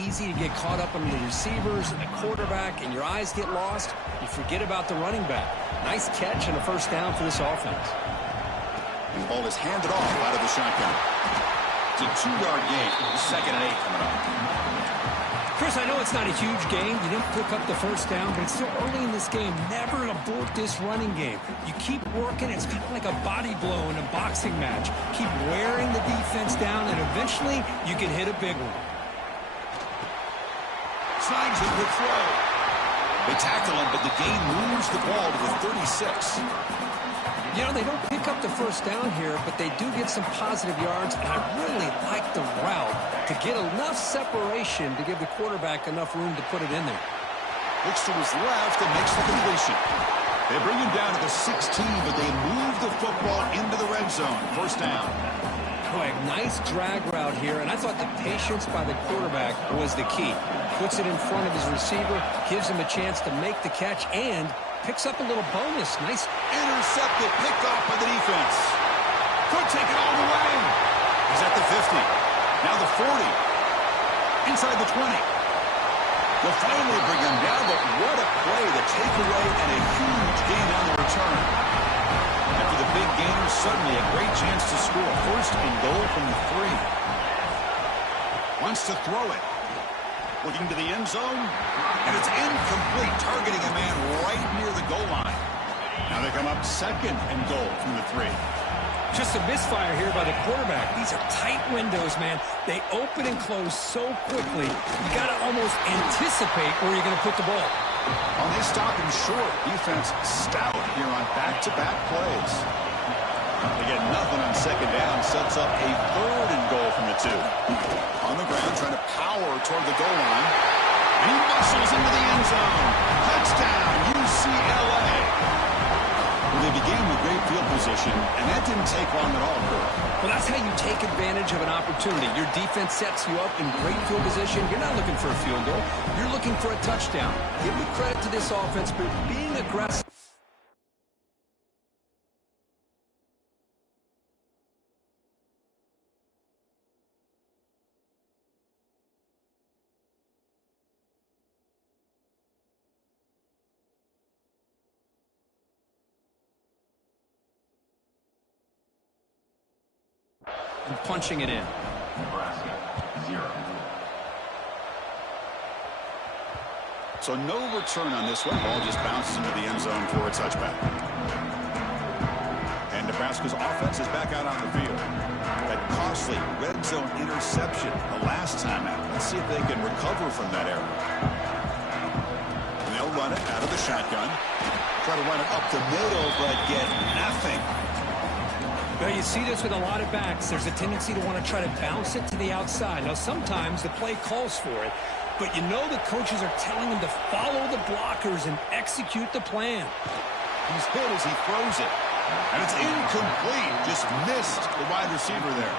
easy to get caught up on the receivers and the quarterback, and your eyes get lost. You forget about the running back. Nice catch and a first down for this offense. The ball is handed off out of the shotgun. It's a 2-yard gain. 2nd and 8 coming up. Chris, I know it's not a huge game. You didn't pick up the first down, but it's still early in this game. Never abort this running game. You keep working. It's kind of like a body blow in a boxing match. Keep wearing the defense down, and eventually you can hit a big one. Signs it with throw. They tackle him, but the gain moves the ball to the 36. You know, they don't pick up the first down here, but they do get some positive yards, and I really like the route to get enough separation to give the quarterback enough room to put it in there. Looks to his left and makes the completion. They bring him down to the 16, but they move the football into the red zone. First down. Boy, nice drag route here, and I thought the patience by the quarterback was the key. Puts it in front of his receiver, gives him a chance to make the catch, and picks up a little bonus. Nice. Intercepted, picked off by the defense. Could take it all the way. He's at the 50. Now the 40. Inside the 20. They'll finally bring him down, but what a play. The takeaway and a huge gain on the return. After the big gainer, suddenly a great chance to score. First and goal from the 3. Wants to throw it. Looking to the end zone. And it's incomplete, targeting a man right near the goal line. Now they come up 2nd and goal from the 3. Just a misfire here by the quarterback. These are tight windows, man. They open and close so quickly. You got to almost anticipate where you're going to put the ball. On this stop and short, defense stout here on back-to-back plays. They get nothing on 2nd down. Sets up a 3rd and goal from the 2. On the ground, trying to power toward the goal line. And he muscles into the end zone. Touchdown, UCLA. Well, they began with great field position, and that didn't take long at all, Kurt. Well, that's how you take advantage of an opportunity. Your defense sets you up in great field position. You're not looking for a field goal. You're looking for a touchdown. Give me credit to this offense for being aggressive. And punching it in. Nebraska, 0. So no return on this one. Ball just bounces into the end zone for a touchback. And Nebraska's offense is back out on the field. That costly red zone interception the last time out. Let's see if they can recover from that error. And they'll run it out of the shotgun. Try to run it up the middle, but get nothing. Well, you see this with a lot of backs. There's a tendency to want to try to bounce it to the outside. Now, sometimes the play calls for it, but you know the coaches are telling them to follow the blockers and execute the plan. He's hit as he throws it. And it's incomplete. Just missed the wide receiver there.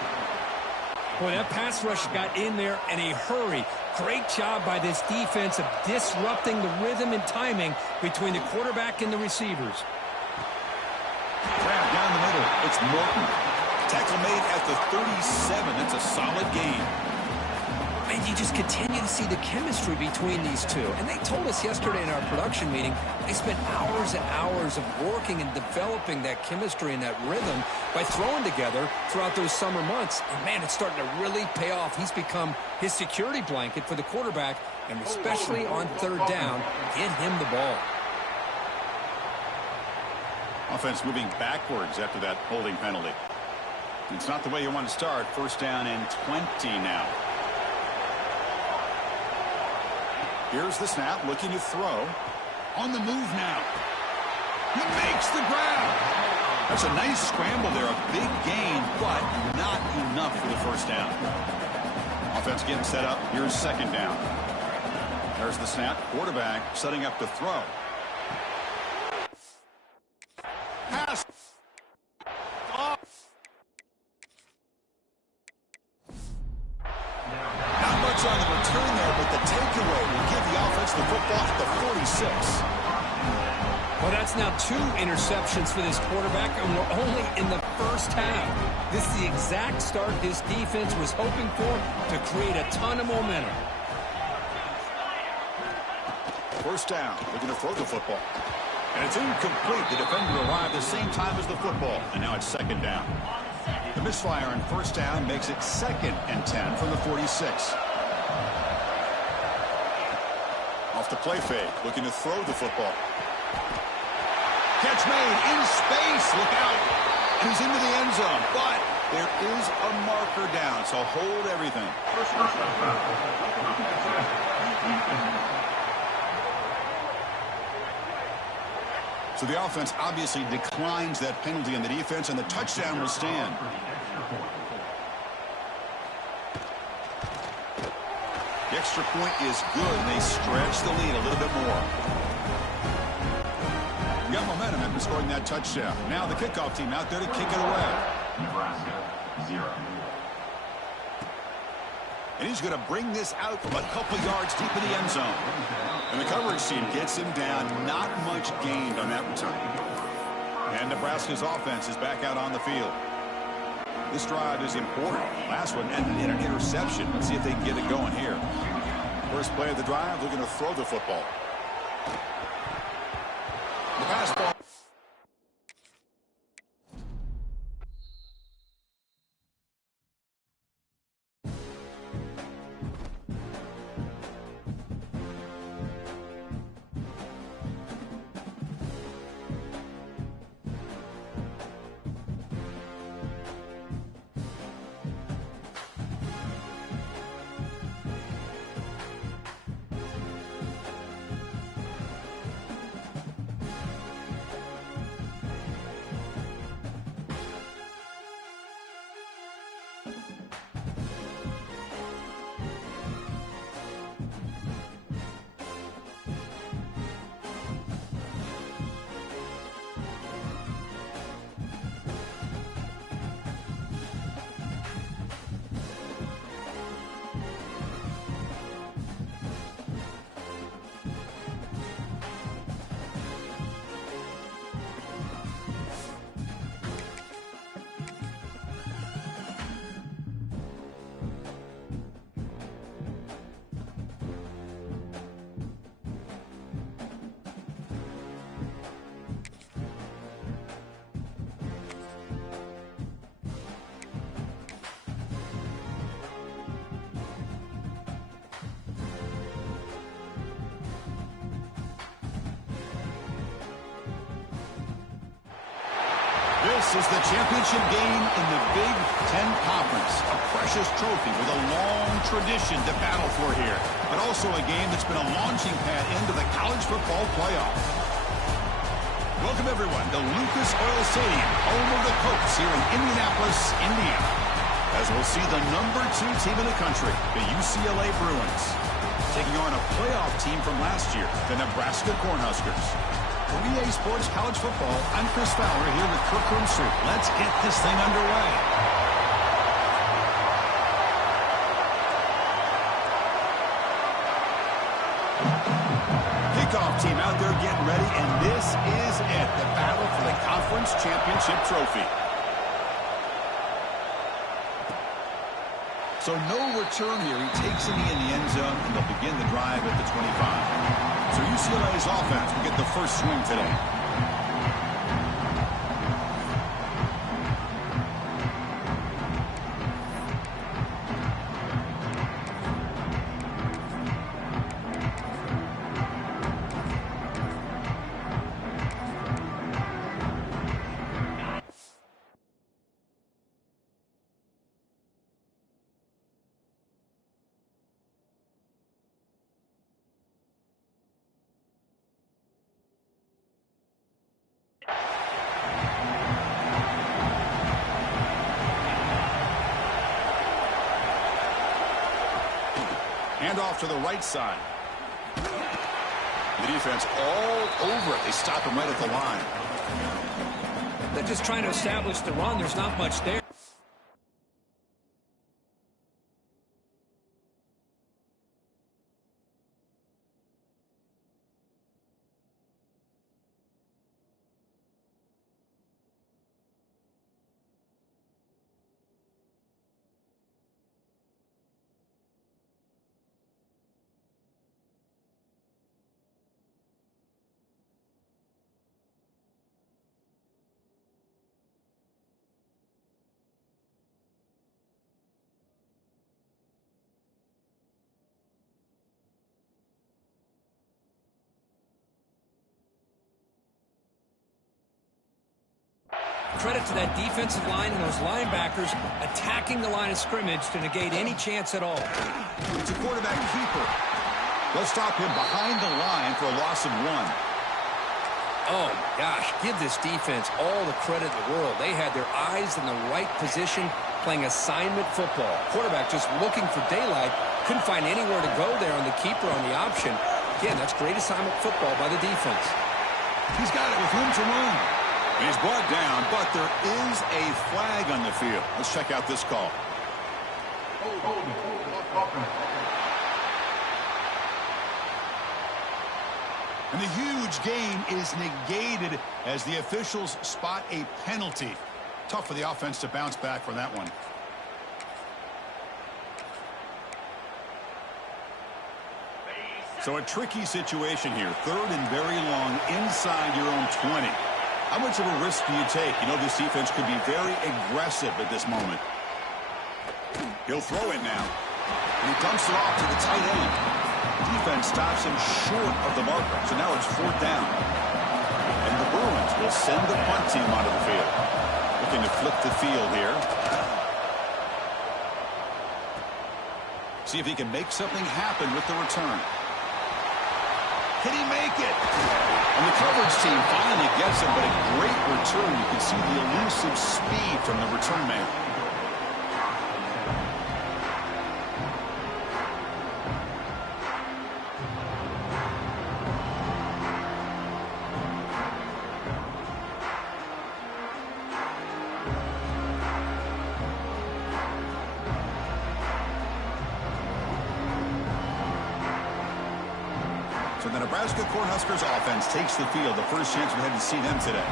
Boy, that pass rush got in there in a hurry. Great job by this defense of disrupting the rhythm and timing between the quarterback and the receivers. Grab down the middle. It's Morton. Tackle made at the 37. That's a solid gain. And you just continue to see the chemistry between these two. And they told us yesterday in our production meeting, they spent hours and hours of working and developing that chemistry and that rhythm by throwing together throughout those summer months. And, man, it's starting to really pay off. He's become his security blanket for the quarterback, and especially on 3rd down, get him the ball. Offense moving backwards after that holding penalty. It's not the way you want to start. First down and 20 now. Here's the snap, looking to throw. On the move now. He makes the grab. That's a nice scramble there. A big gain, but not enough for the first down. Offense getting set up. Here's 2nd down. There's the snap. Quarterback setting up to throw. Pass. Off. Not much on the return there, but the takeaway will give the offense the football at the 46. Well, that's now 2 interceptions for this quarterback, and we're only in the first half. This is the exact start this defense was hoping for to create a ton of momentum. First down. Looking to throw the football. And it's incomplete. The defender arrived the same time as the football. And now it's second down. The misfire on first down makes it 2nd and 10 from the 46. Off the play fake. Looking to throw the football. Catch made in space. Look out. And he's into the end zone. But there is a marker down. So hold everything. So the offense obviously declines that penalty on the defense, and the touchdown will stand. The extra point is good, and they stretch the lead a little bit more. We got momentum after scoring that touchdown. Now the kickoff team out there to kick it away. Nebraska, 0. And he's going to bring this out from a couple yards deep in the end zone. And the coverage team gets him down. Not much gained on that return. And Nebraska's offense is back out on the field. This drive is important. Last one ended in an interception. Let's see if they can get it going here. First play of the drive, looking to throw the football. The pass ball. This is the championship game in the Big Ten Conference. A precious trophy with a long tradition to battle for here. But also a game that's been a launching pad into the college football playoff. Welcome, everyone, to Lucas Oil Stadium, home of the Colts here in Indianapolis, Indiana. As we'll see the #2 team in the country, the UCLA Bruins, taking on a playoff team from last year, the Nebraska Cornhuskers. For EA Sports College Football, I'm Chris Fowler here with Kirk Rumstree. Let's get this thing underway. Kickoff team out there getting ready, and this is it, the battle for the conference championship trophy. So no return here. He takes it in the end zone, and they'll begin the drive at the 25. So UCLA's offense will get the first swing today. Hand off to the right side. The defense all over it. They stop him right at the line. They're just trying to establish the run. There's not much there. credit to that defensive line and those linebackers attacking the line of scrimmage to negate any chance at all. It's a quarterback keeper. They'll stop him behind the line for a loss of 1. Oh, gosh, give this defense all the credit in the world. They had their eyes in the right position playing assignment football. Quarterback just looking for daylight. Couldn't find anywhere to go there on the keeper on the option. Again, that's great assignment football by the defense. He's got it with room to run. He's brought down, but there is a flag on the field. Let's check out this call. And the huge gain is negated as the officials spot a penalty. Tough for the offense to bounce back from that one. So a tricky situation here. 3rd and very long inside your own 20. How much of a risk do you take? You know this defense could be very aggressive at this moment. He'll throw it now. And he dumps it off to the tight end. Defense stops him short of the marker. So now it's 4th down. And the Bruins will send the punt team onto the field. Looking to flip the field here. See if he can make something happen with the return. Can he make it? And the coverage team finally gets him, but a great return. You can see the elusive speed from the return man. So the Nebraska Cornhuskers offense takes the field. The first chance we had to see them today.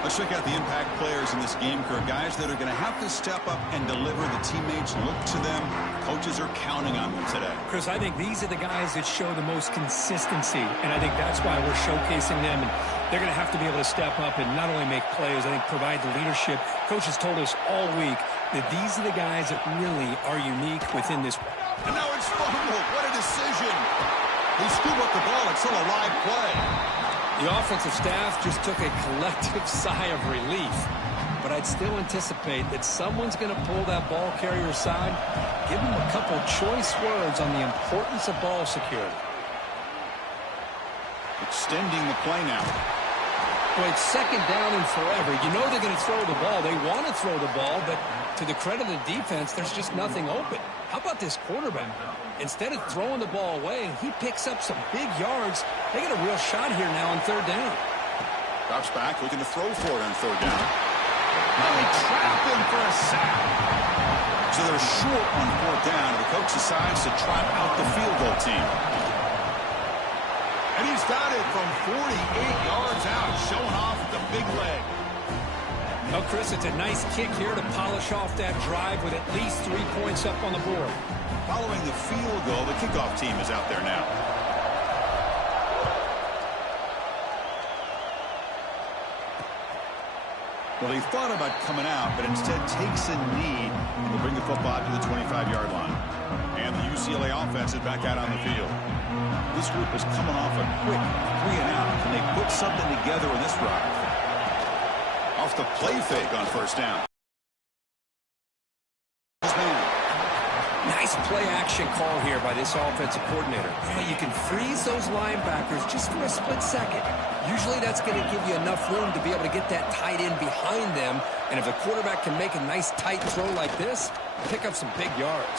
Let's check out the impact players in this game, Kirk. Guys that are going to have to step up and deliver. The teammates look to them. Coaches are counting on them today. Chris, I think these are the guys that show the most consistency, and I think that's why we're showcasing them. And they're going to have to be able to step up and not only make plays, I think provide the leadership. Coaches told us all week that these are the guys that really are unique within this. And now it's fumbled. What a decision. They scoop up the ball. It's still a live play. The offensive staff just took a collective sigh of relief. But I'd still anticipate that someone's going to pull that ball carrier aside, give him a couple choice words on the importance of ball security. Extending the play now. Well, it's 2nd down and forever. You know they're going to throw the ball. They want to throw the ball, but to the credit of the defense, there's just nothing open. How about this quarterback? Instead of throwing the ball away, he picks up some big yards. They get a real shot here now on 3rd down. Drops back, looking to throw for it on 3rd down. Now they trap him for a sack. So they're short on 4th down. The coach decides to trot out the field goal team. And he's got it from 48 yards out, showing off the big leg. Well, Chris, it's a nice kick here to polish off that drive with at least 3 points up on the board. Following the field goal, the kickoff team is out there now. Well, they thought about coming out, but instead takes a knee and will bring the football to the 25-yard line. And the UCLA offense is back out on the field. This group is coming off a quick 3-and-out. Can they put something together in this drive? Off the play fake on 1st down. Nice play-action call here by this offensive coordinator. You can freeze those linebackers just for a split second. Usually that's going to give you enough room to be able to get that tight end behind them. And if the quarterback can make a nice tight throw like this, pick up some big yards.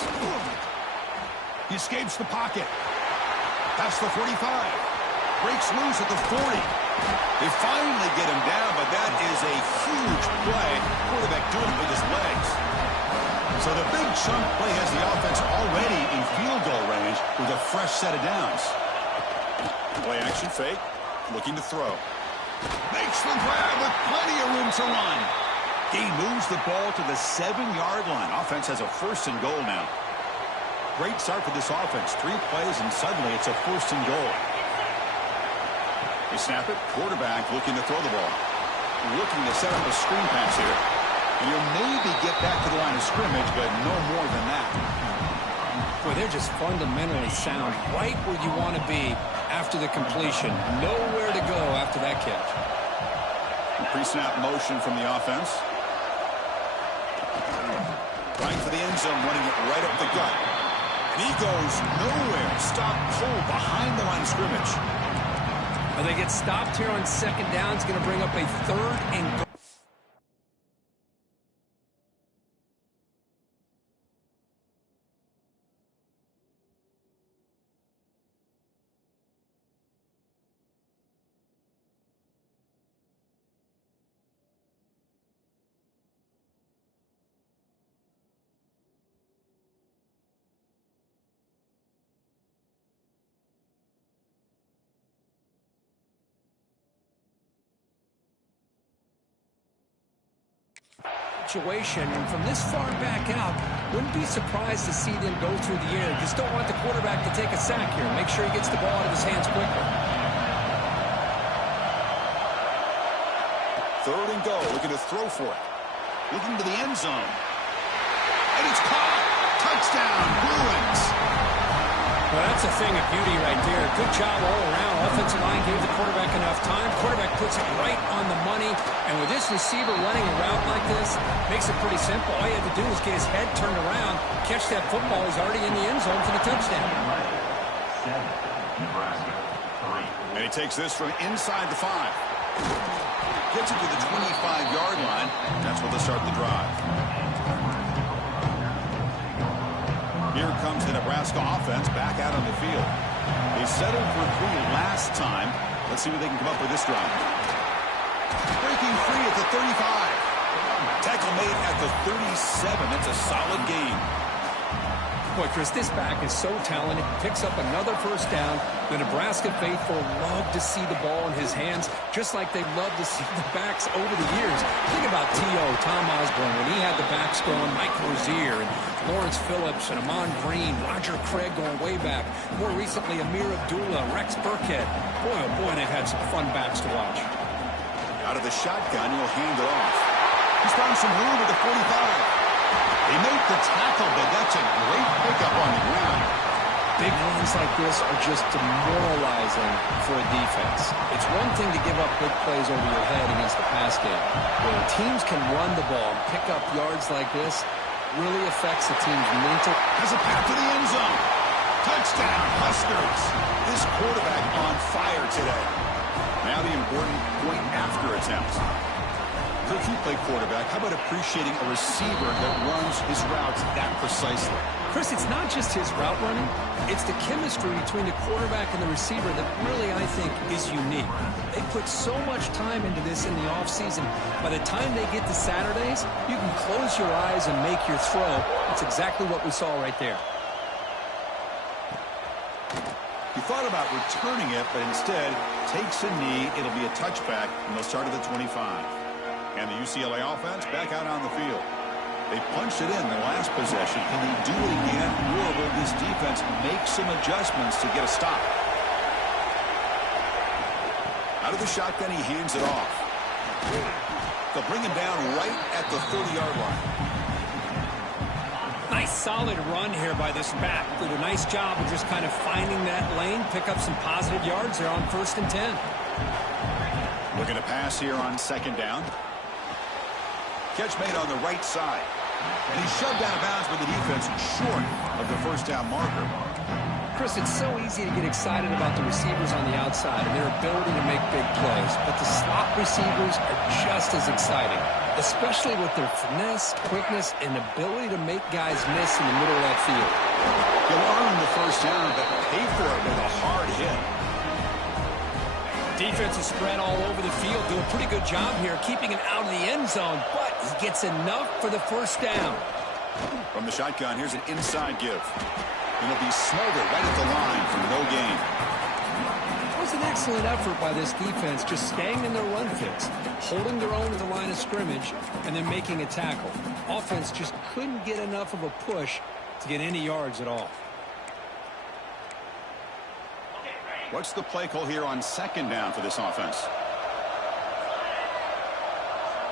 He escapes the pocket. That's the 45. Breaks loose at the 40. They finally get him down, but that is a huge play. Quarterback doing it with his legs. So the big chunk play has the offense already in field goal range with a fresh set of downs. Play action fake. Looking to throw. Makes the grab with plenty of room to run. He moves the ball to the 7-yard line. Offense has a 1st and goal now. Great start for this offense. 3 plays and suddenly it's a 1st and goal. They snap it. Quarterback looking to throw the ball. Looking to set up a screen pass here. And you'll maybe get back to the line of scrimmage, but no more than that. Boy, they're just fundamentally sound. Right where you want to be after the completion. Nowhere to go after that catch. Pre-snap motion from the offense. Right for the end zone, running it right up the gut. And he goes nowhere. Stop cold behind the line of scrimmage. Well, they get stopped here on second down. It's going to bring up a third and goal. Situation, and from this far back out, wouldn't be surprised to see them go through the air. Just don't want the quarterback to take a sack here. Make sure he gets the ball out of his hands quickly. Third and goal, looking to throw for it. Looking to the end zone. And it's caught. Touchdown, Bruins. Well, that's a thing of beauty right there. Good job all around. Offensive line gave the quarterback enough time. Quarterback puts it right on the money. And with this receiver running a route like this, makes it pretty simple. All you have to do is get his head turned around, catch that football. He's already in the end zone for the touchdown. 7, Nebraska 3. And he takes this from inside the 5. Gets it to the 25-yard line. That's where they'll start the drive. Here comes the Nebraska offense back out on the field. They settled for 3 last time. Let's see what they can come up with this drive. Breaking free at the 35. Tackle made at the 37. That's a solid gain. Boy, Chris, this back is so talented. Picks up another first down. The Nebraska faithful love to see the ball in his hands, just like they love to see the backs over the years. Think about T.O., Tom Osborne, when he had the backs going, Mike Rozier, and Lawrence Phillips, and Amon Green, Roger Craig going way back. More recently, Amir Abdullah, Rex Burkhead. Boy, oh boy, they've had some fun backs to watch. Out of the shotgun, he'll hand it off. He's found some room at the 45. They make the tackle, but that's a great pickup on the ground. Big runs like this are just demoralizing for a defense. It's one thing to give up big plays over your head against the pass game. When teams can run the ball and pick up yards like this, really affects the team's mental. Has a path to the end zone. Touchdown, Huskers. This quarterback on fire today. Now the important point after attempt. If you play quarterback, how about appreciating a receiver that runs his routes that precisely? Chris, it's not just his route running. It's the chemistry between the quarterback and the receiver that really, I think, is unique. They put so much time into this in the offseason. By the time they get to Saturdays, you can close your eyes and make your throw. That's exactly what we saw right there. He thought about returning it, but instead takes a knee. It'll be a touchback, and they'll start at the 25. And the UCLA offense back out on the field. They punched it in their last possession. Can they do it again? Or will this defense make some adjustments to get a stop? Out of the shotgun, he hands it off. They'll bring him down right at the 30-yard line. Nice solid run here by this back. Did a nice job of just kind of finding that lane, pick up some positive yards there on 1st and 10. Looking to pass here on 2nd down. Catch made on the right side. And he's shoved out of bounds by the defense short of the first down marker. Chris, it's so easy to get excited about the receivers on the outside and their ability to make big plays. But the slot receivers are just as exciting, especially with their finesse, quickness, and ability to make guys miss in the middle of that field. He'll earn the first down, but pay for it with a hard hit. Defense is spread all over the field, do a pretty good job here keeping it out of the end zone, but he gets enough for the first down. From the shotgun, here's an inside give. And he'll be smothered right at the line for no gain. It was an excellent effort by this defense, just staying in their run fits, holding their own at the line of scrimmage, and then making a tackle. Offense just couldn't get enough of a push to get any yards at all. What's the play call here on 2nd down for this offense?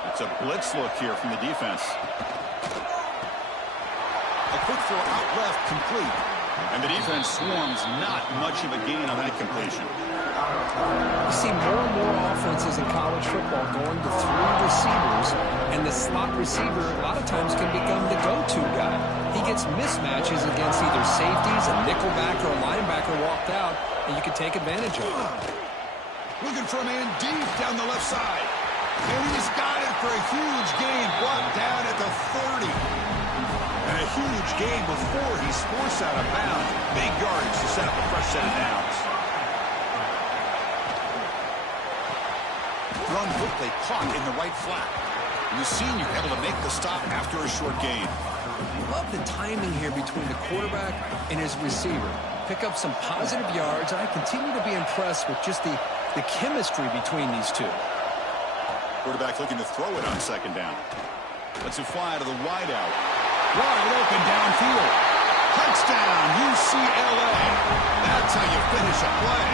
It's a blitz look here from the defense. A quick throw out left, complete. And the defense swarms not much of a gain on that completion. You see more and more offenses in college football going to 3 receivers, and the slot receiver a lot of times can become the go-to guy. He gets mismatches against either safeties, a nickelback, or a linebacker walked out, and you can take advantage of it. Looking for a man deep down the left side. And he's got it for a huge gain, brought down at the 30. And a huge gain before he's forced out of bounds. Big yardage to set up a fresh set of downs. Thrown quickly, caught in the right flat. And the senior able to make the stop after a short gain. Love the timing here between the quarterback and his receiver. Pick up some positive yards, and I continue to be impressed with just the chemistry between these two. Quarterback looking to throw it on second down. Lets it fly to the wideout. Wide open downfield. Touchdown, UCLA. That's how you finish a play.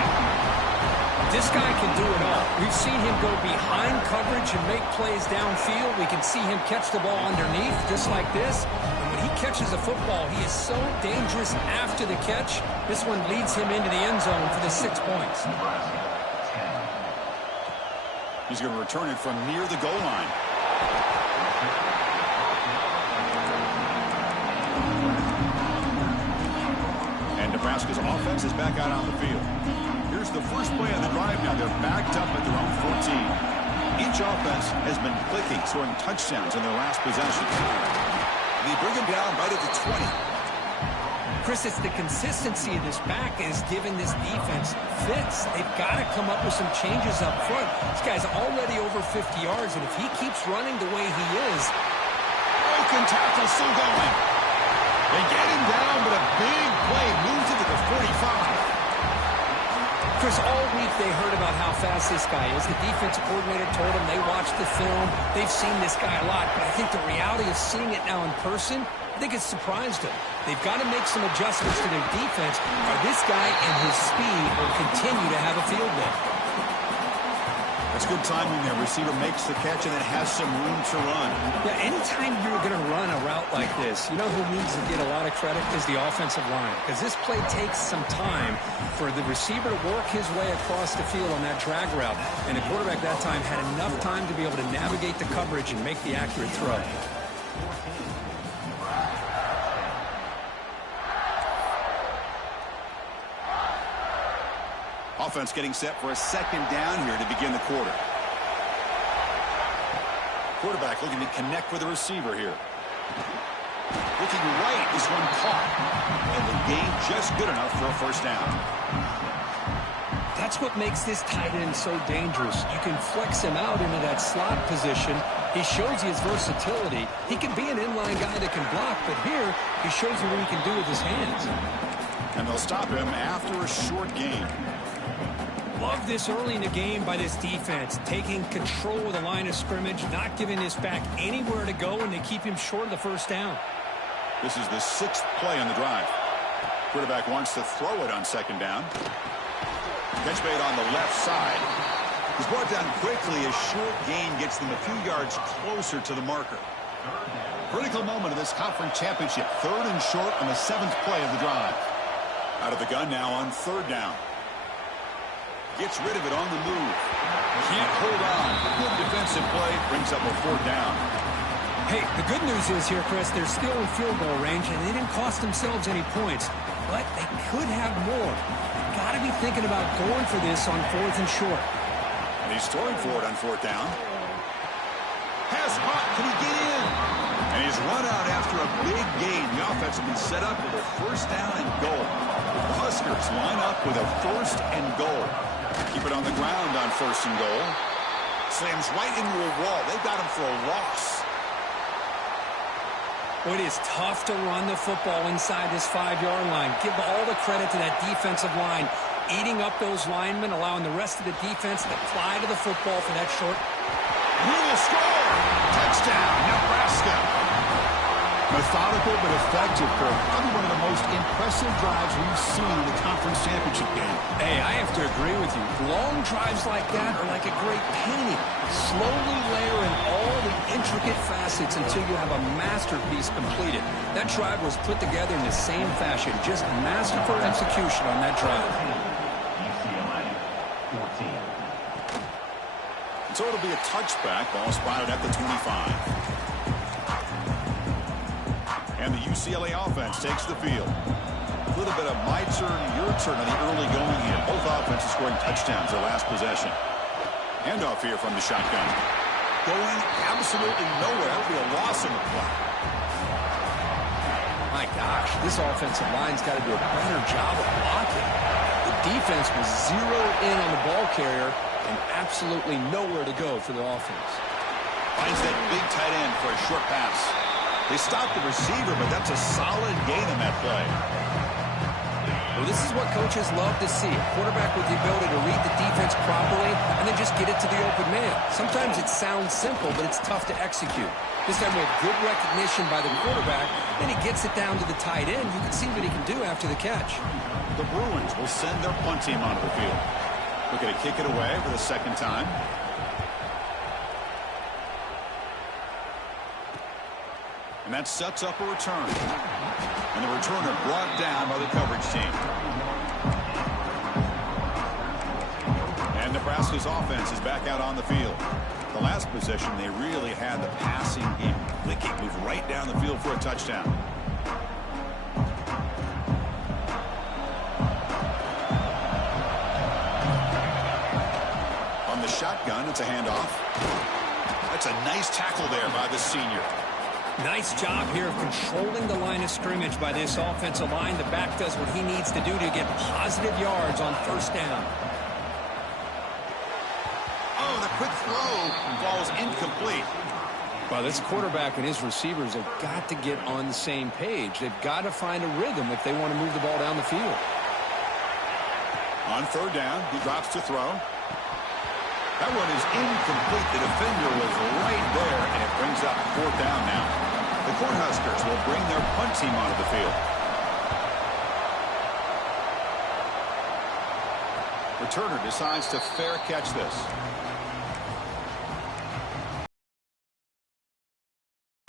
This guy can do it all. We've seen him go behind coverage and make plays downfield. We can see him catch the ball underneath, just like this. And when he catches a football, he is so dangerous after the catch. This one leads him into the end zone for the 6 points. He's going to return it from near the goal line. And Nebraska's offense is back out on the field. Here's the first play of the drive now. They're backed up at their own 14. Each offense has been clicking, scoring touchdowns in their last possessions. They bring him down right at the 20. Chris, it's the consistency of this back is giving this defense fits. They've got to come up with some changes up front. This guy's already over 50 yards, and if he keeps running the way he is... Broken tackle still going. They get him down, but a big play moves it to the 45. Chris, all week they heard about how fast this guy is. The defensive coordinator told them they watched the film. They've seen this guy a lot, but I think the reality of seeing it now in person, I think it's surprised them. They've got to make some adjustments to their defense, or this guy and his speed will continue to have a field day. That's good timing there. Receiver makes the catch and then has some room to run. Yeah, anytime you're going to run a route like this, you know who needs to get a lot of credit is the offensive line. Because this play takes some time for the receiver to work his way across the field on that drag route. And the quarterback that time had enough time to be able to navigate the coverage and make the accurate throw. Offense getting set for a second down here to begin the quarter. Quarterback looking to connect with the receiver here. Looking right, this one caught. And the gain just good enough for a first down. That's what makes this tight end so dangerous. You can flex him out into that slot position. He shows you his versatility. He can be an inline guy that can block, but here he shows you what he can do with his hands. And they'll stop him after a short gain. Love this early in the game by this defense, taking control of the line of scrimmage, not giving this back anywhere to go, and they keep him short of the first down. This is the 6th play on the drive. Quarterback wants to throw it on second down. Catch made on the left side. He's brought down quickly. A short gain gets them a few yards closer to the marker. Critical moment of this conference championship. 3rd and short on the 7th play of the drive. Out of the gun now on 3rd down. Gets rid of it on the move. Can't hold on. Good defensive play. Brings up a 4th down. Hey, the good news is here, Chris, they're still in field goal range, and they didn't cost themselves any points. But they could have more. They've got to be thinking about going for this on 4th and short. And he's throwing for it on 4th down. Pass caught. Can he get in? And he's run out after a big gain. The offense will be set up with a 1st down and goal. The Huskers line up with a 1st and goal. Keep it on the ground on 1st and goal. Slams right into a wall. They've got him for a loss. Well, it is tough to run the football inside this 5-yard line. Give all the credit to that defensive line, eating up those linemen, allowing the rest of the defense to fly to the football for that short. He will score. Touchdown, Nebraska. Methodical but effective, Kirk. Probably one of the most impressive drives we've seen in the conference championship game. Hey, I have to agree with you. Long drives like that are like a great painting. Slowly layering all the intricate facets until you have a masterpiece completed. That drive was put together in the same fashion. Just masterful execution on that drive. UCLA, 14. So it'll be a touchback. Ball spotted at the 25. And the UCLA offense takes the field. A little bit of my turn, your turn on the early going here. Both offenses scoring touchdowns their last possession. Handoff here from the shotgun. Going absolutely nowhere. That'll be a loss in the play. My gosh, this offensive line's got to do a better job of blocking. The defense was zeroed in on the ball carrier and absolutely nowhere to go for the offense. Finds that big tight end for a short pass. They stopped the receiver, but that's a solid gain in that play. Well, this is what coaches love to see. A quarterback with the ability to read the defense properly and then just get it to the open man. Sometimes it sounds simple, but it's tough to execute. This time we have good recognition by the quarterback, then he gets it down to the tight end. You can see what he can do after the catch. The Bruins will send their punt team onto the field. Looking to kick it away for the second time. And that sets up a return. And the returner brought down by the coverage team. And Nebraska's offense is back out on the field. The last possession, they really had the passing game clicking. Moved right down the field for a touchdown. On the shotgun, it's a handoff. That's a nice tackle there by the senior. Nice job here of controlling the line of scrimmage by this offensive line. The back does what he needs to do to get positive yards on first down. Oh, the quick throw falls incomplete. Well, this quarterback and his receivers have got to get on the same page. They've got to find a rhythm if they want to move the ball down the field. On third down, he drops to throw. That one is incomplete. The defender was right there, and it brings up fourth down now. The Cornhuskers will bring their punt team onto the field. Returner decides to fair catch this.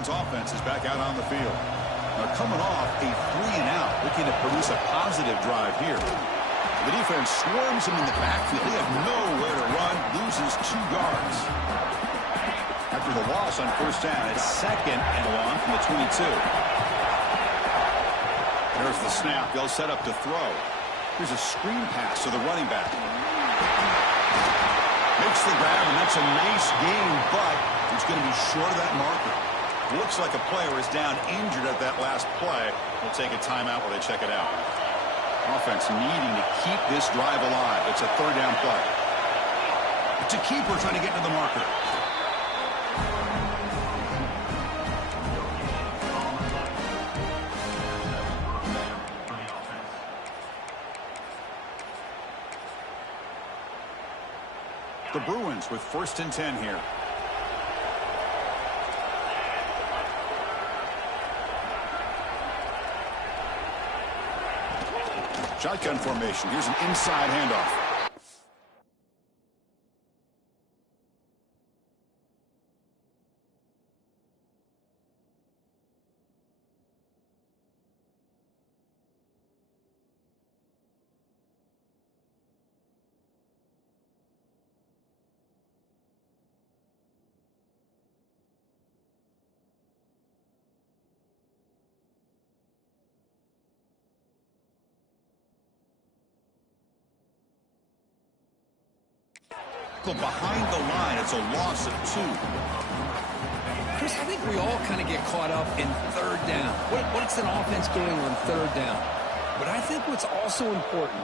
Offense is back out on the field. Now coming off a 3-and-out, looking to produce a positive drive here. The defense swarms him in the backfield. They have nowhere to run, loses 2 yards. After the loss on first down, it's second and long from the 22. There's the snap. They'll set up to throw. Here's a screen pass to the running back. Makes the grab, and that's a nice gain, but he's going to be short of that marker. Looks like a player is down injured at that last play. We'll take a timeout while they check it out. Offense needing to keep this drive alive. It's a third down play. It's a keeper trying to get into the marker. The Bruins with 1st and 10 here. Shotgun formation. Here's an inside handoff. Behind the line, it's a loss of 2. Chris, I think we all kind of get caught up in third down. What's an offense doing on third down? But I think what's also important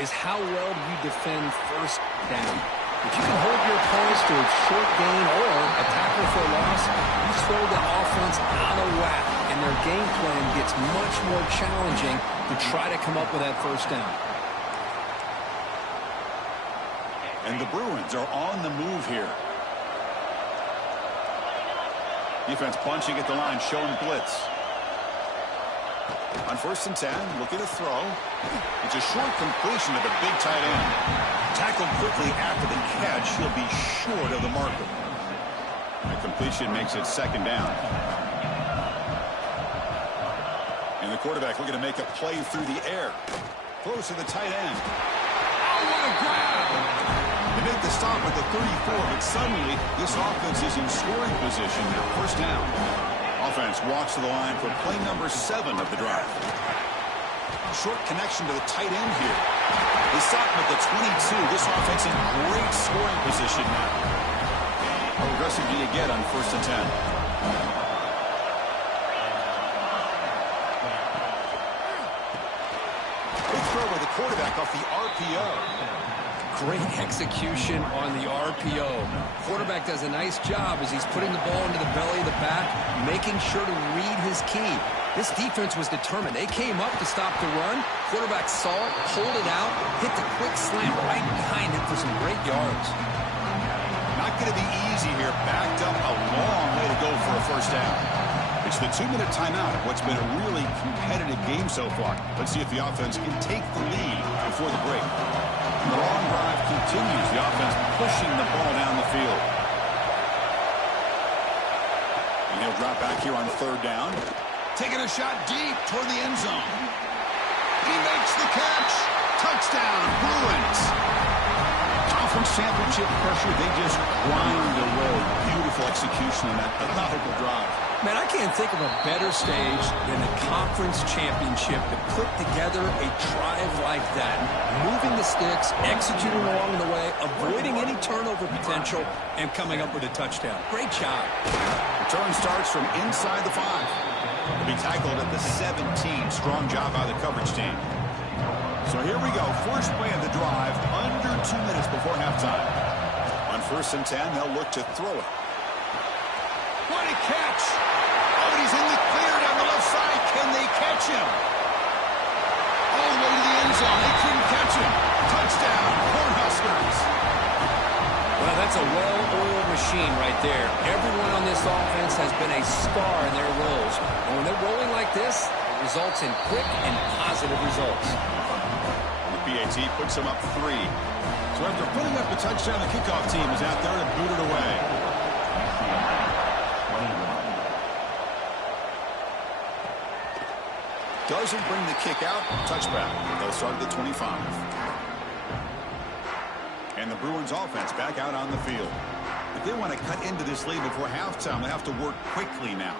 is how well do you defend first down. If you can hold your opponents to a short gain or a tackle for a loss, you throw the offense out of whack, and their game plan gets much more challenging to try to come up with that first down. And the Bruins are on the move here. Defense punching at the line, showing blitz. On 1st and 10, looking to throw. It's a short completion to the big tight end. Tackled quickly after the catch. He'll be short of the marker. The completion makes it 2nd down. And the quarterback looking to make a play through the air. Throws to the tight end. Oh, what a grab! They make the stop at the 34, but suddenly this offense is in scoring position now. 1st down. Offense walks to the line for play number 7 of the drive. Short connection to the tight end here. They stop him at the 22. This offense in great scoring position now. How aggressive do you get on 1st and 10? Big throw by the quarterback off the RPO. Great execution on the RPO. Quarterback does a nice job as he's putting the ball into the belly of the back, making sure to read his key. This defense was determined. They came up to stop the run. Quarterback saw it, pulled it out, hit the quick slant right behind him for some great yards. Not going to be easy here. Backed up a long way to go for a 1st down. It's the 2-minute timeout of what's been a really competitive game so far. Let's see if the offense can take the lead before the break. The long drive continues. The offense pushing the ball down the field. And he'll drop back here on 3rd down. Taking a shot deep toward the end zone. He makes the catch. Touchdown, Bruins. Conference championship pressure, they just grind away. Beautiful execution on that methodical drive. Man, I can't think of a better stage than the conference championship to put together a drive like that. Moving the sticks, executing along the way, avoiding any turnover potential, and coming up with a touchdown. Great job. Return starts from inside the 5. He'll be tackled at the 17. Strong job by the coverage team. So here we go. First play of the drive, under 2 minutes before halftime. On 1st and 10, they'll look to throw it. What a catch! Oh, and he's in the clear down the left side. Can they catch him? All the way to the end zone. They couldn't catch him. Touchdown, Cornhuskers. Well, that's a well-oiled machine right there. Everyone on this offense has been a star in their roles. And when they're rolling like this, it results in quick and positive results. The PAT puts them up 3. So after putting up the touchdown, the kickoff team is out there to boot it away. Doesn't bring the kick out. Touchback. They'll start at the 25. And the Bruins offense back out on the field. If they want to cut into this lead before halftime, they have to work quickly now.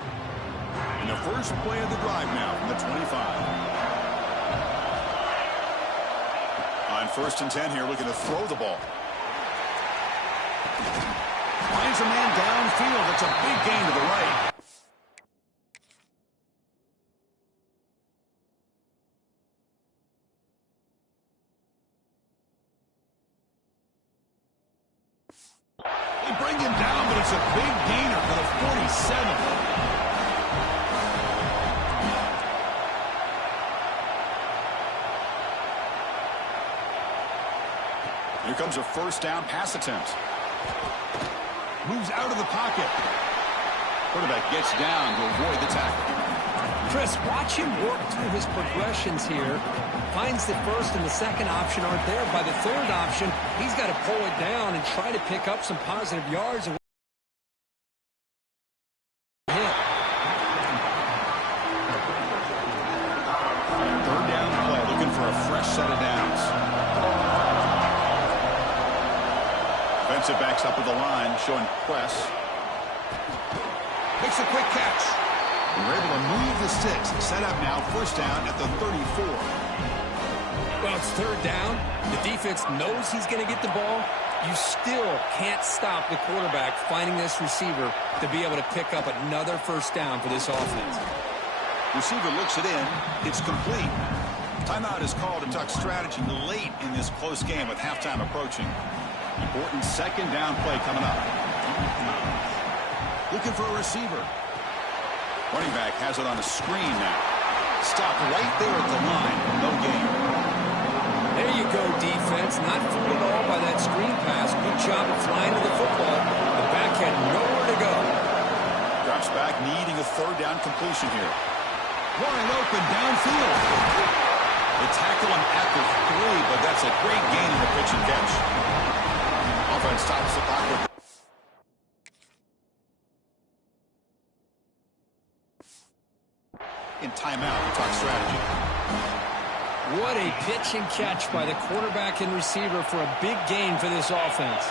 And the first play of the drive now from the 25. On 1st and 10 here, looking to throw the ball. Finds a man downfield. It's a big gain to the right. They bring him down, but it's a big gainer for the 47. Here comes a 1st down pass attempt. Moves out of the pocket. Quarterback gets down to avoid the tackle. Chris, watch him work through his progressions here. Finds the 1st and the 2nd option aren't there. By the 3rd option, he's got to pull it down and try to pick up some positive yards. And hit. 3rd down play, looking for a fresh set of downs. Defensive backs up with the line, showing press. Makes a quick catch. And we're able to move the sticks. Set up now, 1st down at the 34. Well, it's 3rd down. The defense knows he's going to get the ball. You still can't stop the quarterback finding this receiver to be able to pick up another 1st down for this offense. Receiver looks it in. It's complete. Timeout is called to talk strategy late in this close game with halftime approaching. Important 2nd down play coming up. Looking for a receiver. Running back has it on a screen now. Stopped right there at the line. No gain. There you go, defense. Not fooled at all by that screen pass. Good job of flying to the football. The back had nowhere to go. Drops back, needing a 3rd down completion here. Wide open downfield. They tackle him at the 3, but that's a great gain in the pitch and catch. Offense stops the clock with in timeout to talk strategy. What a pitch and catch by the quarterback and receiver for a big gain for this offense.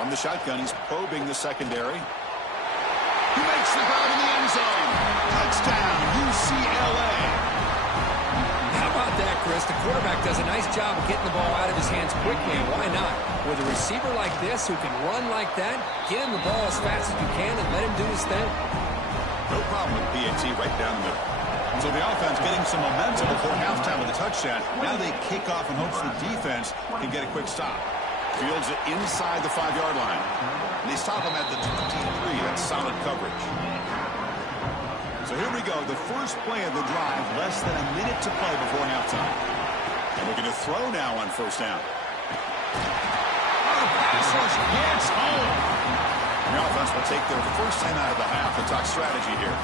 From the shotgun, he's probing the secondary. He makes the grab in the end zone. Touchdown, UCLA. How about that, Chris? The quarterback does a nice job of getting the ball out of his hands quickly, and why not? With a receiver like this who can run like that, get him the ball as fast as you can and let him do his thing. No problem with PAT right down the middle. So the offense getting some momentum before halftime with a touchdown. Now they kick off in hopes the defense can get a quick stop. Fields it inside the 5-yard line. And they stop him at the 23. That's solid coverage. So here we go. The first play of the drive. Less than a minute to play before halftime. And we're going to throw now on first down. Pass rush gets home. The offense will take their first 10 out of the half to talk strategy here.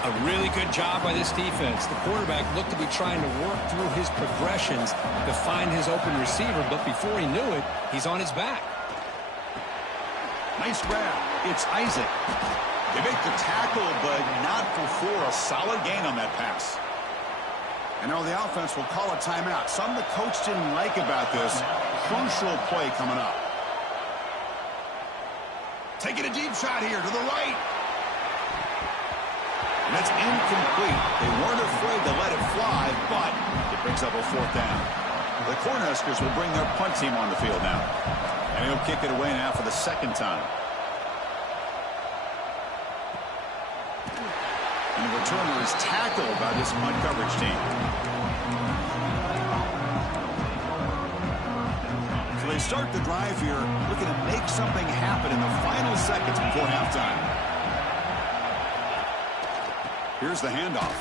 A really good job by this defense. The quarterback looked to be trying to work through his progressions to find his open receiver, but before he knew it, he's on his back. Nice grab. It's Isaac. They make the tackle, but not before a solid gain on that pass. And now the offense will call a timeout. Something the coach didn't like about this. Crucial play coming up. Taking a deep shot here to the right. And that's incomplete. They weren't afraid to let it fly, but it brings up a 4th down. The Cornhuskers will bring their punt team on the field now. And he'll kick it away now for the 2nd time. And the returner is tackled by this punt coverage team. So they start the drive here, looking to make something happen in the final seconds before halftime. Here's the handoff.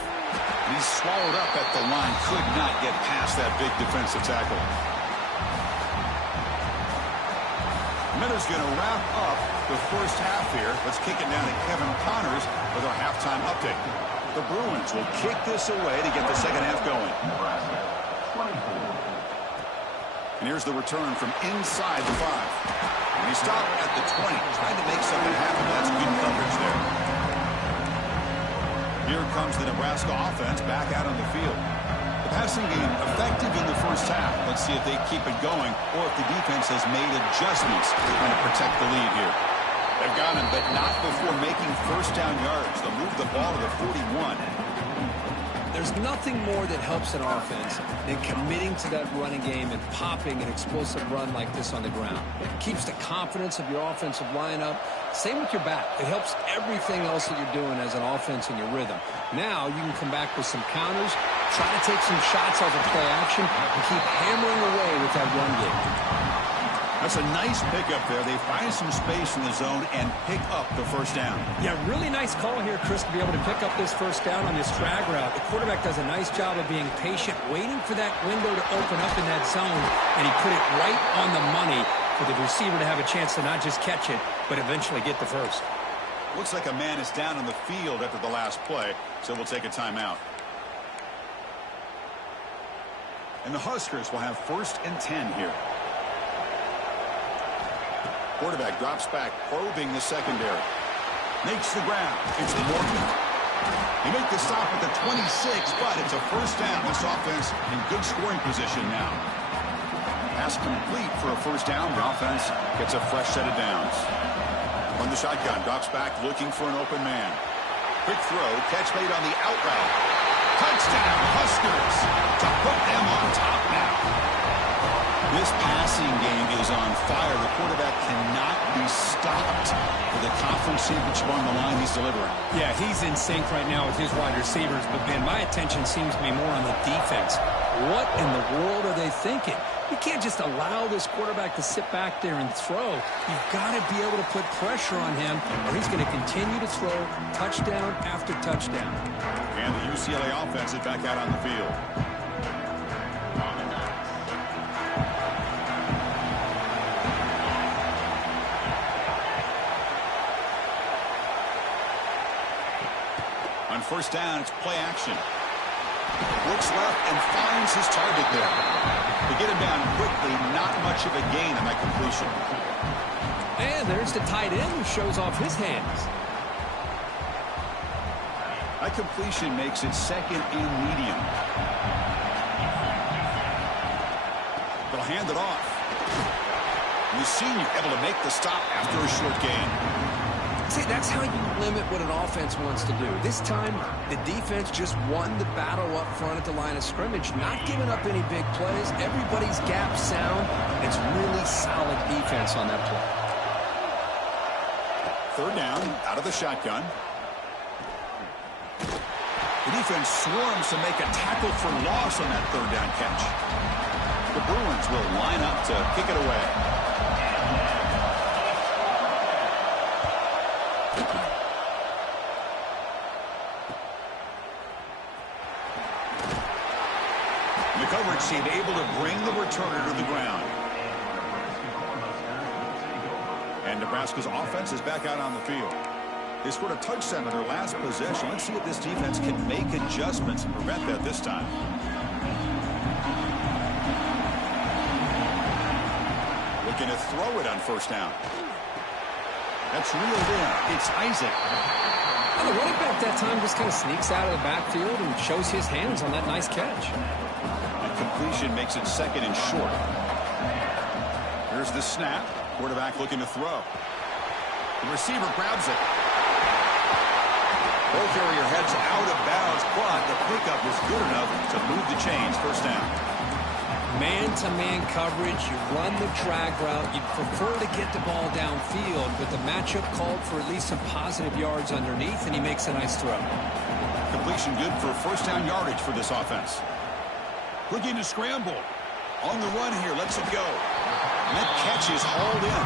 He's swallowed up at the line. Could not get past that big defensive tackle. Miller's going to wrap up the first half here. Let's kick it down to Kevin Connors with our halftime update. The Bruins will kick this away to get the second half going. And here's the return from inside the 5. And he stopped at the 20, trying to make something happen. That's good coverage there. Here comes the Nebraska offense back out on the field. The passing game effective in the first half. Let's see if they keep it going or if the defense has made adjustments to kind of protect the lead here. They've got him, but not before making first down yards. They'll move the ball to the 41. There's nothing more that helps an offense than committing to that running game and popping an explosive run like this on the ground. It keeps the confidence of your offensive lineup. Same with your back. It helps everything else that you're doing as an offense in your rhythm. Now you can come back with some counters, try to take some shots off of play action, and keep hammering away with that run game. That's a nice pickup there. They find some space in the zone and pick up the first down. Yeah, really nice call here, Chris, to be able to pick up this first down on this drag route. The quarterback does a nice job of being patient, waiting for that window to open up in that zone, and he put it right on the money for the receiver to have a chance to not just catch it, but eventually get the first. Looks like a man is down on the field after the last play, so we'll take a timeout. And the Huskers will have 1st and 10 here. Quarterback drops back, probing the secondary. Makes the grab. It's Morgan. He makes the stop at the 26, but it's a first down. This offense in good scoring position now. Pass complete for a first down. The offense gets a fresh set of downs. From the shotgun, drops back, looking for an open man. Quick throw, catch made on the out route. Touchdown, Huskers, to put them on top now. This passing game is on fire. The quarterback cannot be stopped with the conference championship on the line he's delivering. Yeah, he's in sync right now with his wide receivers, but, Ben, my attention seems to be more on the defense. What in the world are they thinking? You can't just allow this quarterback to sit back there and throw. You've got to be able to put pressure on him, or he's going to continue to throw touchdown after touchdown. And the UCLA offense is back out on the field. On first down, it's play action. Looks left and finds his target there. To get him down quickly, not much of a gain on that completion. And there's the tight end who shows off his hands. That completion makes it second and medium. They'll hand it off. The senior able to make the stop after a short gain. See, that's how you limit what an offense wants to do. This time, the defense just won the battle up front at the line of scrimmage, not giving up any big plays. Everybody's gap sound. It's really solid defense on that play. Third down, out of the shotgun. The defense swarms to make a tackle for loss on that third down catch. The Bruins will line up to kick it away. The coverage team able to bring the returner to the ground. And Nebraska's offense is back out on the field. They scored a touchdown on their last possession. Let's see if this defense can make adjustments and prevent that this time. Looking to throw it on first down. That's reeled in. It's Isaac. Well, the running back that time just kind of sneaks out of the backfield and shows his hands on that nice catch. That completion makes it second and short. Here's the snap. Quarterback looking to throw. The receiver grabs it. Ball carrier heads out of bounds, but the pickup is good enough to move the chains. First down. Man-to-man coverage, you run the drag route. You'd prefer to get the ball downfield, but the matchup called for at least some positive yards underneath, and he makes a nice throw. Completion good for first down yardage for this offense. Looking to scramble. On the run here, lets it go. And that catch is hauled in.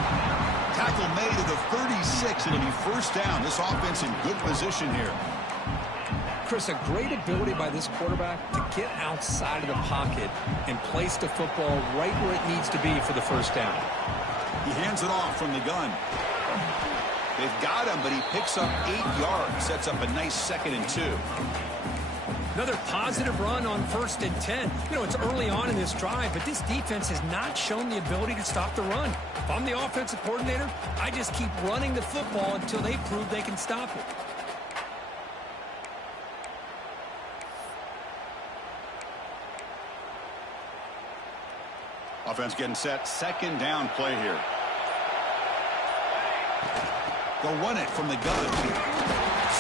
Tackle made at the 36. It'll be first down. This offense in good position here. Chris, a great ability by this quarterback to get outside of the pocket and place the football right where it needs to be for the first down. He hands it off from the gun. They've got him, but he picks up 8 yards. Sets up a nice 2nd and 2. Another positive run on 1st and 10. You know, it's early on in this drive, but this defense has not shown the ability to stop the run. If I'm the offensive coordinator, I just keep running the football until they prove they can stop it. Offense getting set. Second down play here. They'll run it from the gun.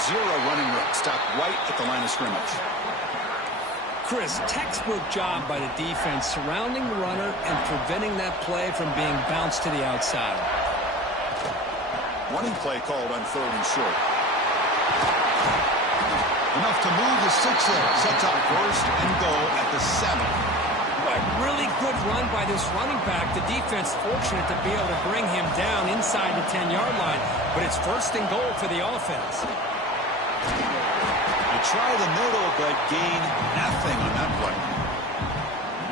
0 running room. Stop right at the line of scrimmage. Chris, textbook job by the defense surrounding the runner and preventing that play from being bounced to the outside. Running play called on 3rd and short. Enough to move the 6 in. Sets up 1st and goal at the 7. Really good run by this running back. The defense fortunate to be able to bring him down inside the 10-yard line, but it's 1st and goal for the offense. They try the middle, but gain nothing on that play.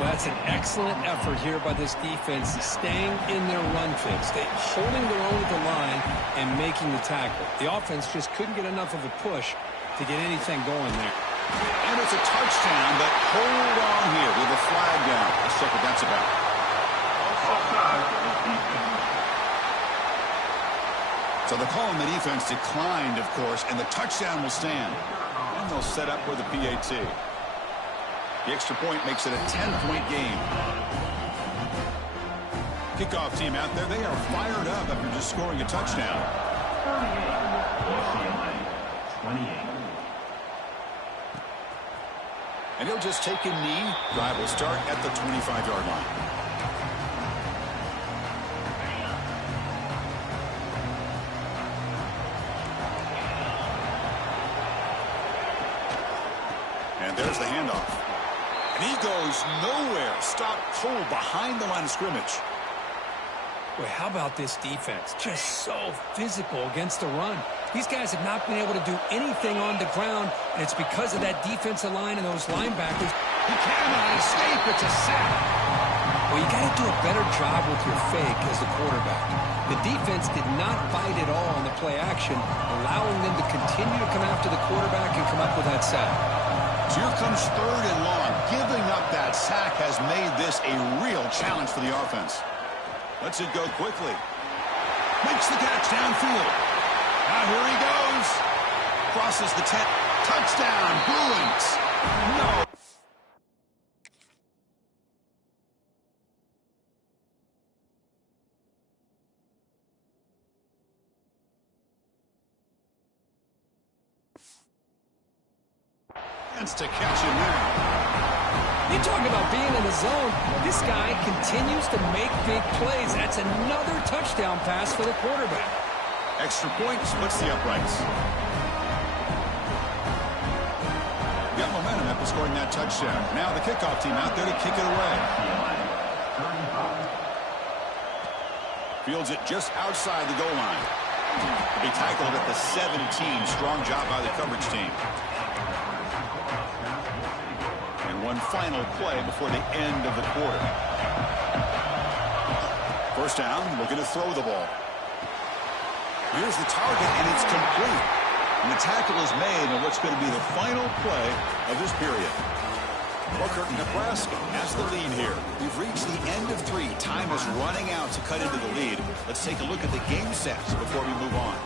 Well, that's an excellent effort here by this defense, staying in their run fix. They holding their own at the line and making the tackle. The offense just couldn't get enough of a push to get anything going there. And it's a touchdown, but hold on here with a flag down. Let's check what that's about. So the call on the defense declined, of course, and the touchdown will stand. And they'll set up with a PAT. The extra point makes it a 10-point game. Kickoff team out there, they are fired up after just scoring a touchdown. 28. And he'll just take a knee. Drive will start at the 25-yard line. And there's the handoff. And he goes nowhere. Stop cold behind the line of scrimmage. Boy, how about this defense? Just so physical against the run. These guys have not been able to do anything on the ground, and it's because of that defensive line and those linebackers. He cannot escape. It's a sack. Well, you got to do a better job with your fake as the quarterback. The defense did not bite at all on the play action, allowing them to continue to come after the quarterback and come up with that sack. So here comes 3rd and long. Giving up that sack has made this a real challenge for the offense. Lets it go quickly. Makes the catch downfield. Now here he goes. Crosses the 10. Touchdown, Bruins. No. To catch him there. You talk about being in the zone. This guy continues to make big plays. That's another touchdown pass for the quarterback. Extra point splits the uprights. Got momentum after scoring that touchdown. Now the kickoff team out there to kick it away. Fields it just outside the goal line. They tackled at the 17. Strong job by the coverage team. One final play before the end of the quarter. First down, looking to throw the ball. Here's the target, and it's complete. And the tackle is made on what's going to be the final play of this period. Booker, Nebraska has the lead here. We've reached the end of 3. Time is running out to cut into the lead. Let's take a look at the game stats before we move on.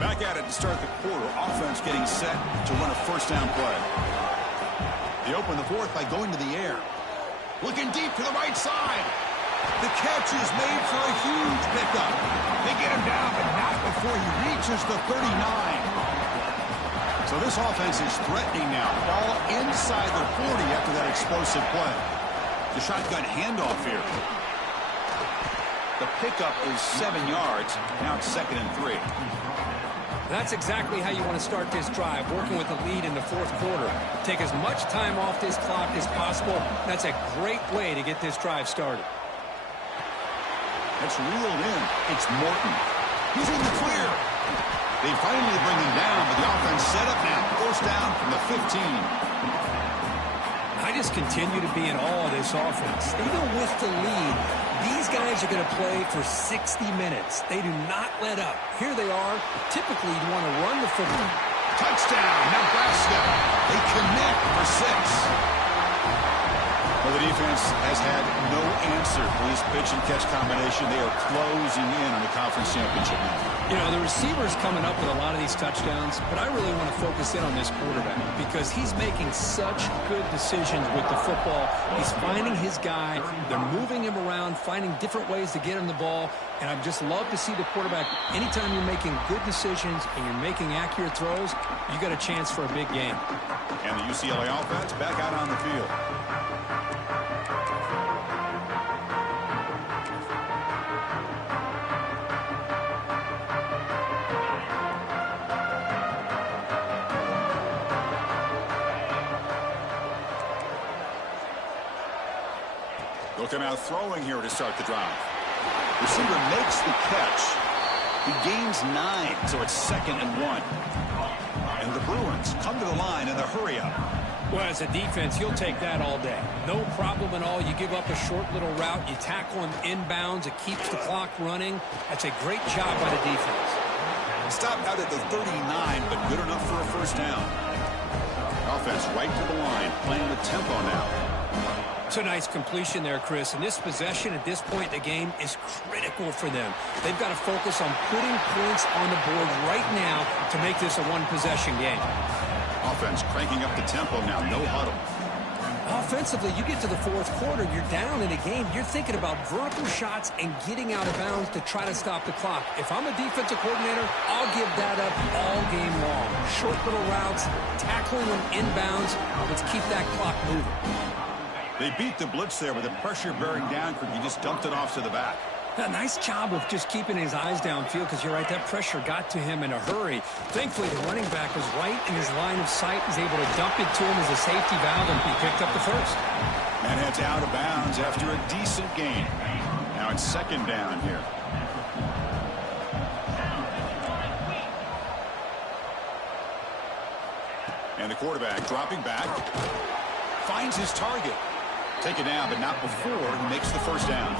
Back at it to start the quarter. Offense getting set to run a first down play. They open the 4th by going to the air. Looking deep to the right side. The catch is made for a huge pickup. They get him down, but not before he reaches the 39. So this offense is threatening now. Ball inside their 40 after that explosive play. The shotgun handoff here. The pickup is 7 yards. Now it's 2nd and 3. That's exactly how you want to start this drive, working with the lead in the 4th quarter. Take as much time off this clock as possible. That's a great way to get this drive started. It's reeled in. It's Morton. He's in the clear. They finally bring him down, but the offense set up now. First down from the 15. I just continue to be in awe of this offense. Even with the lead, these guys are going to play for 60 minutes. They do not let up. Here they are. Typically, you want to run the football. Touchdown, Nebraska. They connect for 6. Well, the defense has had no answer for this pitch and catch combination. They are closing in on the conference championship. You know, the receiver's coming up with a lot of these touchdowns, but I really want to focus in on this quarterback because he's making such good decisions with the football. He's finding his guy. They're moving him around, finding different ways to get him the ball, and I just love to see the quarterback. Anytime you're making good decisions and you're making accurate throws, you got a chance for a big game. And the UCLA offense back out on the field. Looking out throwing here to start the drive. Receiver makes the catch. He gains 9, so it's 2nd and 1. And the Bruins come to the line in a hurry-up. Well, as a defense, you'll take that all day. No problem at all. You give up a short little route. You tackle him inbounds. It keeps the clock running. That's a great job by the defense. Stopped out at the 39, but good enough for a first down. Offense right to the line, playing with tempo now. It's a nice completion there, Chris. And this possession at this point in the game is critical for them. They've got to focus on putting points on the board right now to make this a one-possession game. Offense cranking up the tempo now, no huddle. Offensively, you get to the 4th quarter, you're down in a game. You're thinking about vertical shots and getting out of bounds to try to stop the clock. If I'm a defensive coordinator, I'll give that up all game long. Short little routes, tackling them inbounds. Let's keep that clock moving. They beat the blitz there with the pressure bearing down. He just dumped it off to the back. A nice job of just keeping his eyes downfield because you're right, that pressure got to him in a hurry. Thankfully, the running back was right in his line of sight. He's able to dump it to him as a safety valve, and he picked up the first. And heads out of bounds after a decent gain. Now it's second down here. And the quarterback dropping back. Finds his target. Taken down, but not before he makes the first down.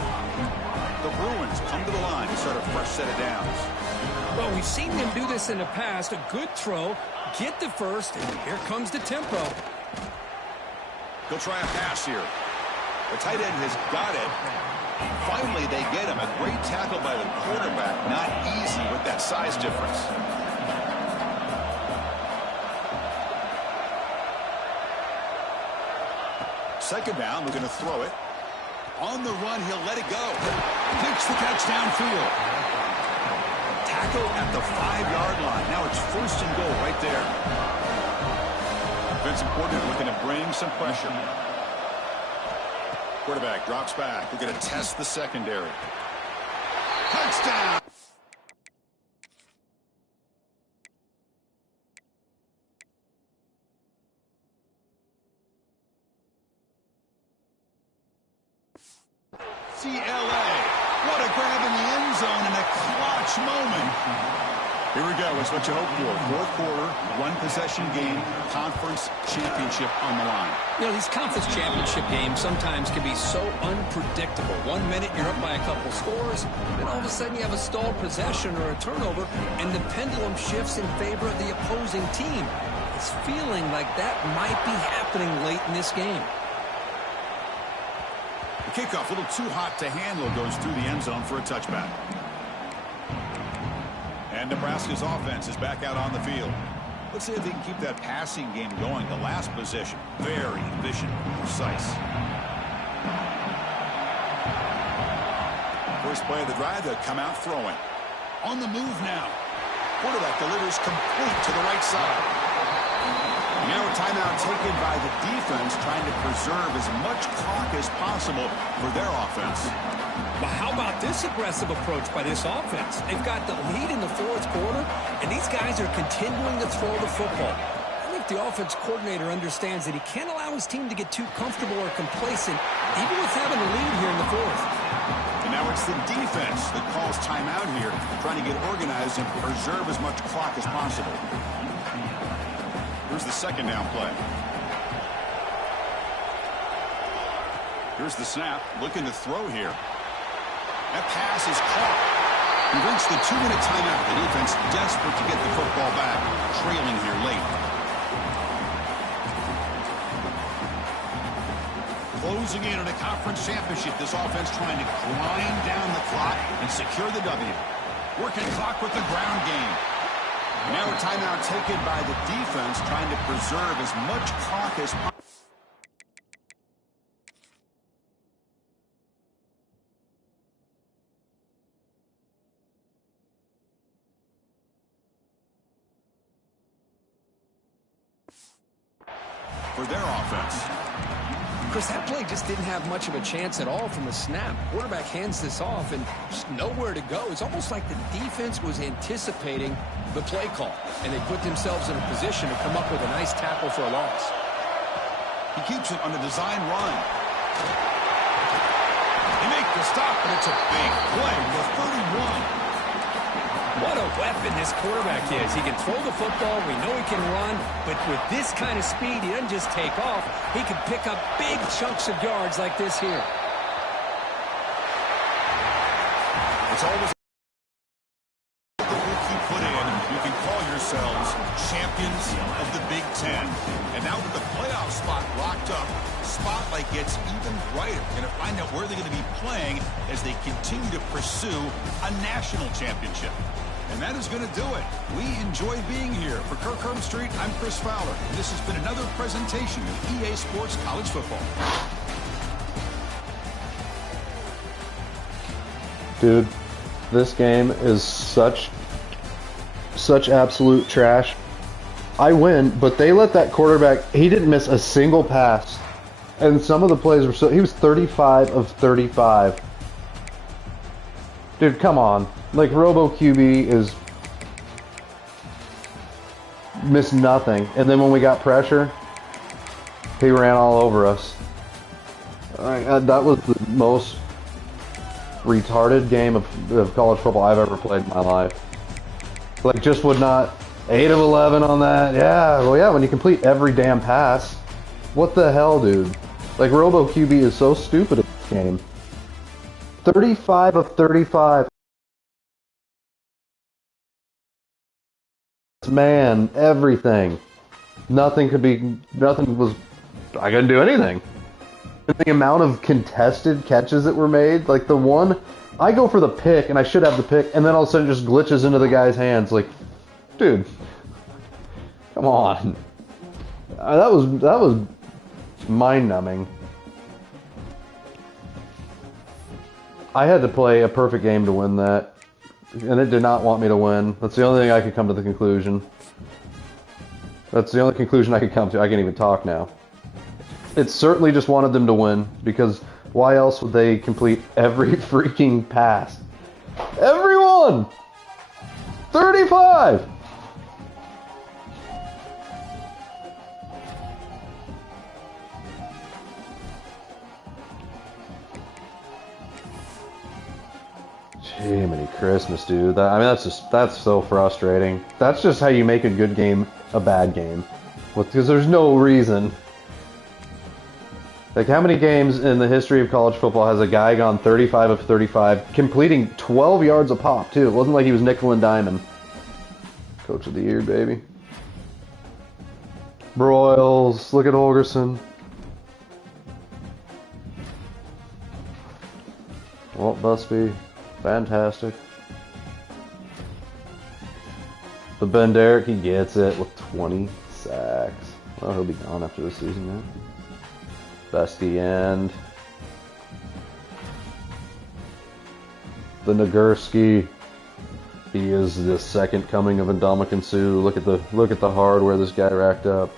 The Bruins come to the line to start a fresh set of downs. Well, we've seen them do this in the past. A good throw, get the first, and here comes the tempo. He'll try a pass here. The tight end has got it. Finally, they get him. A great tackle by the quarterback. Not easy with that size difference. Second down, we're going to throw it. On the run, he'll let it go. Takes the catch downfield. Tackle at the 5-yard line. Now it's first and goal right there. Defensive coordinator looking to bring some pressure. Quarterback drops back. They're going to test the secondary. Touchdown! CLA. What a grab in the end zone in a clutch moment. Here we go. It's what you hope for. Fourth quarter, one-possession game, conference championship on the line. You know, these conference championship games sometimes can be so unpredictable. 1 minute you're up by a couple scores, then all of a sudden you have a stalled possession or a turnover, and the pendulum shifts in favor of the opposing team. It's feeling like that might be happening late in this game. The kickoff, a little too hot to handle, goes through the end zone for a touchback. And Nebraska's offense is back out on the field. Let's see if they can keep that passing game going. The last possession, very efficient, precise. First play of the drive, they'll come out throwing. On the move now. Quarterback delivers complete to the right side. Now a timeout taken by the defense, trying to preserve as much clock as possible for their offense. Well, how about this aggressive approach by this offense? They've got the lead in the fourth quarter, and these guys are continuing to throw the football. I think the offense coordinator understands that he can't allow his team to get too comfortable or complacent, even with having a lead here in the fourth. And now it's the defense that calls timeout here, trying to get organized and preserve as much clock as possible. Here's the second down play. Here's the snap, looking to throw here. That pass is caught. We reached the 2-minute timeout. The defense desperate to get the football back, trailing here late. Closing in on a conference championship, this offense trying to grind down the clock and secure the W. Working clock with the ground game. Now a timeout taken by the defense, trying to preserve as much clock as possible. For their offense. Chris, that play just didn't have much of a chance at all from the snap. Quarterback hands this off and just nowhere to go. It's almost like the defense was anticipating the play call, and they put themselves in a position to come up with a nice tackle for a loss. He keeps it on the design run. They make the stop, and it's a big play for 31. What a weapon this quarterback is. He can throw the football. We know he can run. But with this kind of speed, he doesn't just take off. He can pick up big chunks of yards like this here. It's always the work you put in. You can call yourselves champions of the Big Ten. And now with the playoff spot locked up, spotlight gets even brighter. We're going to find out where they're going to be playing as they continue to pursue a national championship. And that is going to do it. We enjoy being here. For Kirk Herbstreit, I'm Chris Fowler. And this has been another presentation of EA Sports College Football. Dude, this game is such absolute trash. I win, but they let that quarterback, he didn't miss a single pass. And some of the plays were he was 35 of 35. Dude, come on. Like, Robo QB is missed nothing. And then when we got pressure, he ran all over us. That was the most retarded game of college football I've ever played in my life. Like, just would not. 8 of 11 on that. Yeah, well, yeah, when you complete every damn pass. What the hell, dude? Like, Robo QB is so stupid at this game. 35 of 35. Man, everything. Nothing was, I couldn't do anything. The amount of contested catches that were made, like the one, I go for the pick, and I should have the pick, and then all of a sudden it just glitches into the guy's hands. Like, dude, come on. That was mind-numbing. I had to play a perfect game to win that, and it did not want me to win. That's the only thing I could come to the conclusion. That's the only conclusion I could come to. I can't even talk now. It certainly just wanted them to win, because why else would they complete every freaking pass? Everyone! 35! Jiminy Christmas, dude. I mean, that's so frustrating. That's just how you make a good game a bad game. Because there's no reason. Like, how many games in the history of college football has a guy gone 35 of 35, completing 12 yards a pop, too? It wasn't like he was nickel and diming. Coach of the year, baby. Broyles, look at Holgerson. Walt Busby, fantastic. But Ben Derrick, he gets it with 20 sacks. Well, he'll be gone after this season now. Bestie end. The Nagurski. He is the second coming of Ndamukong Suh. Look at the hardware this guy racked up.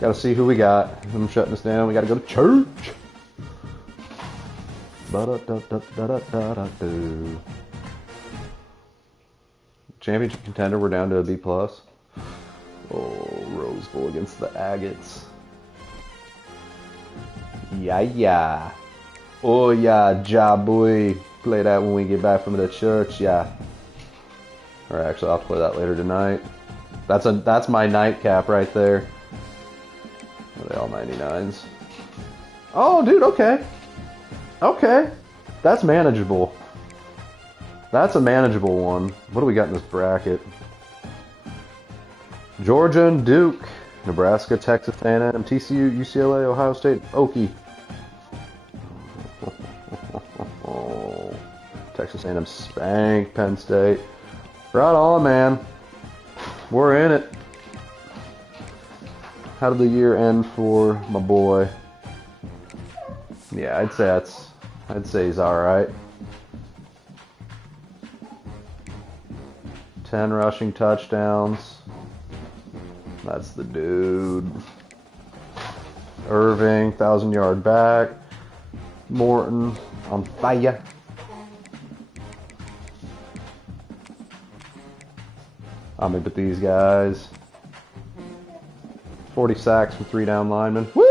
Gotta see who we got. I'm shutting this down. We gotta go to church. Championship contender, we're down to a B+. Oh, Rose Bowl against the Agates. Yeah. Oh yeah, ja boy. Play that when we get back from the church, yeah. Or actually, I'll play that later tonight. That's my nightcap right there. Are they all 99s? Oh, dude, okay. Okay. That's manageable. That's a manageable one. What do we got in this bracket? Georgia and Duke. Nebraska, Texas A&M, TCU, UCLA, Ohio State, Okie. Texas A&M spanked Penn State. Right on, man. We're in it. How did the year end for my boy? Yeah, I'd say he's all right. 10 rushing touchdowns. That's the dude. Irving, 1,000-yard back. Morton on fire. I mean, but these guys. 40 sacks from 3 down linemen. Woo!